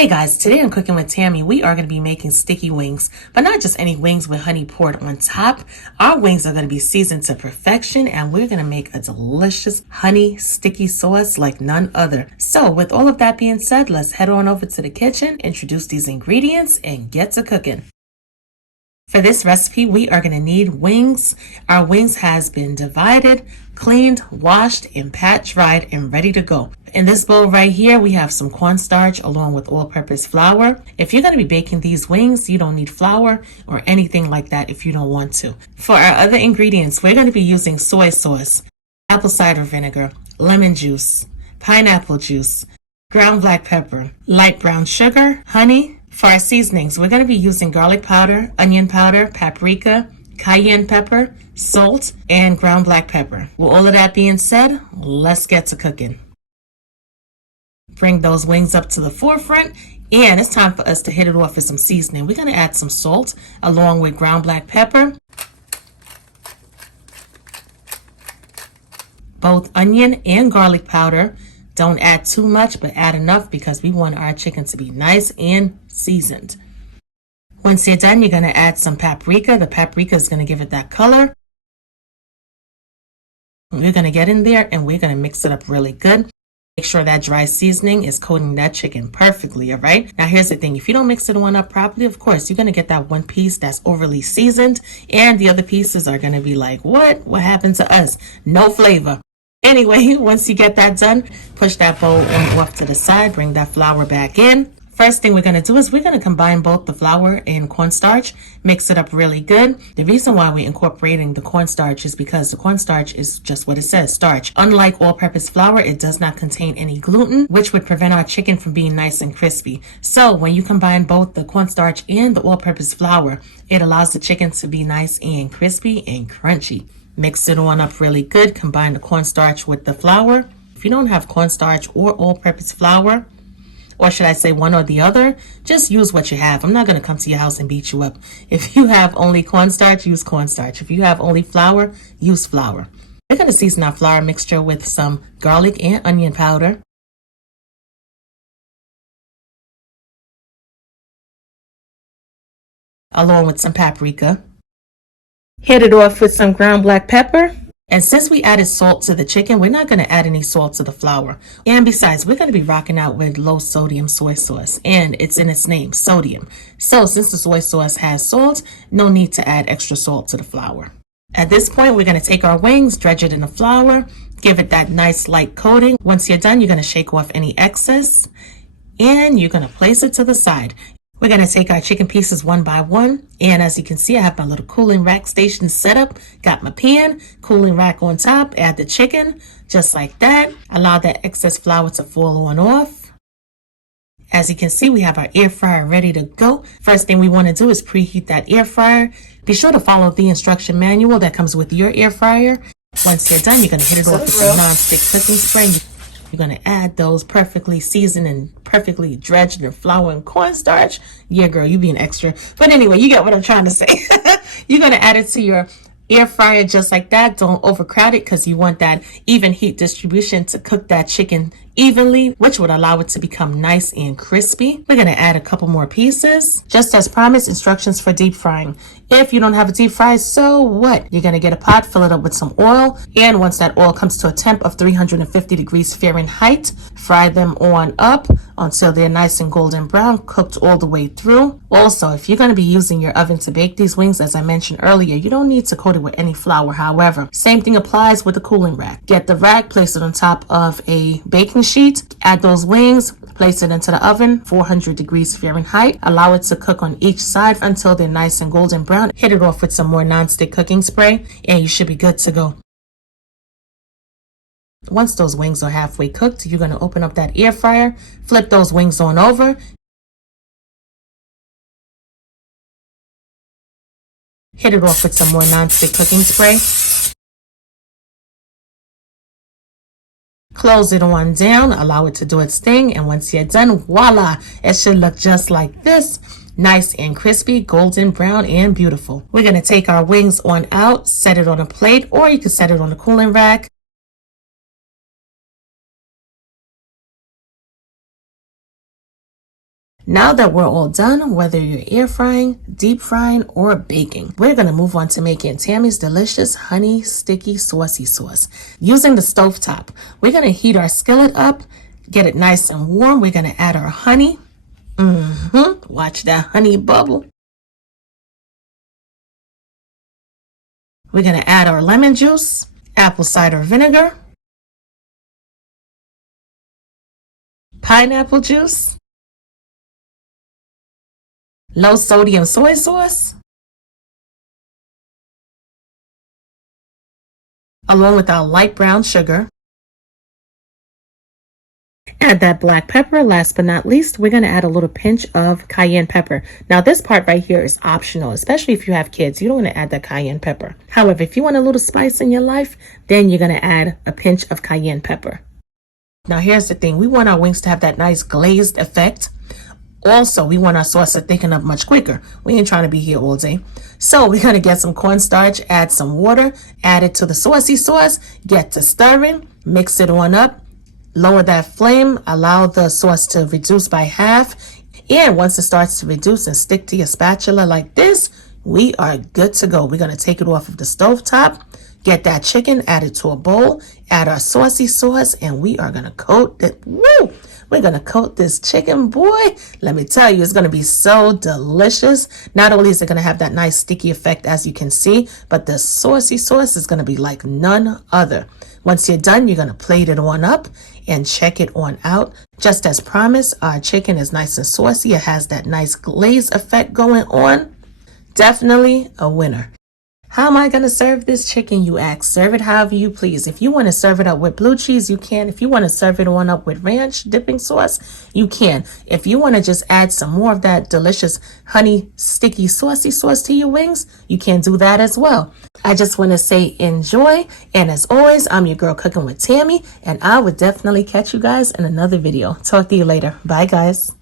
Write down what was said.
Hey guys, today on Cooking with Tammy, we are going to be making sticky wings, but not just any wings with honey poured on top. Our wings are going to be seasoned to perfection, and we're going to make a delicious honey sticky sauce like none other. So with all of that being said, let's head on over to the kitchen, introduce these ingredients, and get to cooking. For this recipe, we are going to need wings. Our wings has been divided, cleaned, washed, and pat dried and ready to go. In this bowl right here, we have some cornstarch along with all-purpose flour. If you're going to be baking these wings, you don't need flour or anything like that if you don't want to. For our other ingredients, we're going to be using soy sauce, apple cider vinegar, lemon juice, pineapple juice, ground black pepper, light brown sugar, honey. For our seasonings, we're going to be using garlic powder, onion powder, paprika, cayenne pepper, salt, and ground black pepper. With all of that being said, let's get to cooking. Bring those wings up to the forefront, and it's time for us to hit it off with some seasoning. We're going to add some salt along with ground black pepper, both onion and garlic powder. Don't add too much, but add enough because we want our chicken to be nice and seasoned. Once you're done, you're going to add some paprika. The paprika is going to give it that color. We're going to get in there and we're going to mix it up really good. Make sure that dry seasoning is coating that chicken perfectly, all right? Now, here's the thing. If you don't mix it on up properly, of course, you're going to get that one piece that's overly seasoned, and the other pieces are going to be like, what? What happened to us? No flavor. Anyway, once you get that done, push that bowl off to the side, bring that flour back in. First thing we're going to do is we're going to combine both the flour and cornstarch, mix it up really good. The reason why we're incorporating the cornstarch is because the cornstarch is just what it says, starch. Unlike all-purpose flour, it does not contain any gluten, which would prevent our chicken from being nice and crispy. So when you combine both the cornstarch and the all-purpose flour, it allows the chicken to be nice and crispy and crunchy. Mix it on up really good. Combine the cornstarch with the flour. If you don't have cornstarch or all-purpose flour, or should I say one or the other, just use what you have. I'm not going to come to your house and beat you up. If you have only cornstarch, use cornstarch. If you have only flour, use flour. We're going to season our flour mixture with some garlic and onion powder, along with some paprika. Hit it off with some ground black pepper. And since we added salt to the chicken, we're not going to add any salt to the flour. And besides, we're going to be rocking out with low sodium soy sauce. And it's in its name, sodium. So since the soy sauce has salt, no need to add extra salt to the flour. At this point, we're going to take our wings, dredge it in the flour, give it that nice light coating. Once you're done, you're going to shake off any excess. And you're going to place it to the side. We're going to take our chicken pieces one by one. And as you can see, I have my little cooling rack station set up. Got my pan, cooling rack on top. Add the chicken, just like that. Allow that excess flour to fall on off. As you can see, we have our air fryer ready to go. First thing we want to do is preheat that air fryer. Be sure to follow the instruction manual that comes with your air fryer. Once you're done, you're going to hit it off with some non-stick cooking spray. You're going to add those perfectly seasoned and perfectly dredged in flour and cornstarch. Yeah, girl, you being extra. But anyway, you get what I'm trying to say. You're going to add it to your air fryer just like that. Don't overcrowd it because you want that even heat distribution to cook that chicken evenly, which would allow it to become nice and crispy. We're going to add a couple more pieces. Just as promised, instructions for deep frying. If you don't have a deep fryer, so what? You're going to get a pot, fill it up with some oil, and once that oil comes to a temp of 350 degrees Fahrenheit, fry them on up until they're nice and golden brown, cooked all the way through. Also, if you're going to be using your oven to bake these wings, as I mentioned earlier, you don't need to coat it with any flour. However, same thing applies with the cooling rack. Get the rack, place it on top of a baking sheet, add those wings, place it into the oven, 400 degrees Fahrenheit. Allow it to cook on each side until they're nice and golden brown. Hit it off with some more non-stick cooking spray, and you should be good to go. Once those wings are halfway cooked, you're going to open up that air fryer, flip those wings on over. Hit it off with some more non-stick cooking spray. Close it on down, allow it to do its thing, and once you're done, voila, it should look just like this. Nice and crispy, golden brown, and beautiful. We're going to take our wings on out, set it on a plate, or you can set it on the cooling rack. Now that we're all done, whether you're air frying, deep frying, or baking, we're gonna move on to making Tammy's delicious honey sticky saucy sauce. Using the stovetop, we're gonna heat our skillet up, get it nice and warm. We're gonna add our honey. Watch that honey bubble. We're gonna add our lemon juice, apple cider vinegar, pineapple juice, low sodium soy sauce, along with our light brown sugar. Add that black pepper. Last but not least, we're going to add a little pinch of cayenne pepper. Now this part right here is optional, especially if you have kids. You don't want to add that cayenne pepper. However, if you want a little spice in your life, then you're going to add a pinch of cayenne pepper. Now here's the thing. We want our wings to have that nice glazed effect. Also, we want our sauce to thicken up much quicker. We ain't trying to be here all day. So we're going to get some cornstarch, add some water, add it to the saucy sauce, get to stirring, mix it on up. Lower that flame, allow the sauce to reduce by half. And once it starts to reduce and stick to your spatula like this, we are good to go. We're going to take it off of the stove top, get that chicken, add it to a bowl, add our saucy sauce, and we are going to coat it. Woo! We're going to coat this chicken, boy. Let me tell you, it's going to be so delicious. Not only is it going to have that nice sticky effect, as you can see, but the saucy sauce is going to be like none other. Once you're done, you're going to plate it on up and check it on out. Just as promised, our chicken is nice and saucy. It has that nice glaze effect going on. Definitely a winner. How am I going to serve this chicken, you ask? Serve it however you please. If you want to serve it up with blue cheese, you can. If you want to serve it on up with ranch dipping sauce, you can. If you want to just add some more of that delicious honey sticky saucy sauce to your wings, you can do that as well. I just want to say enjoy. And as always, I'm your girl cooking with Tammy, and I would definitely catch you guys in another video. Talk to you later. Bye, guys.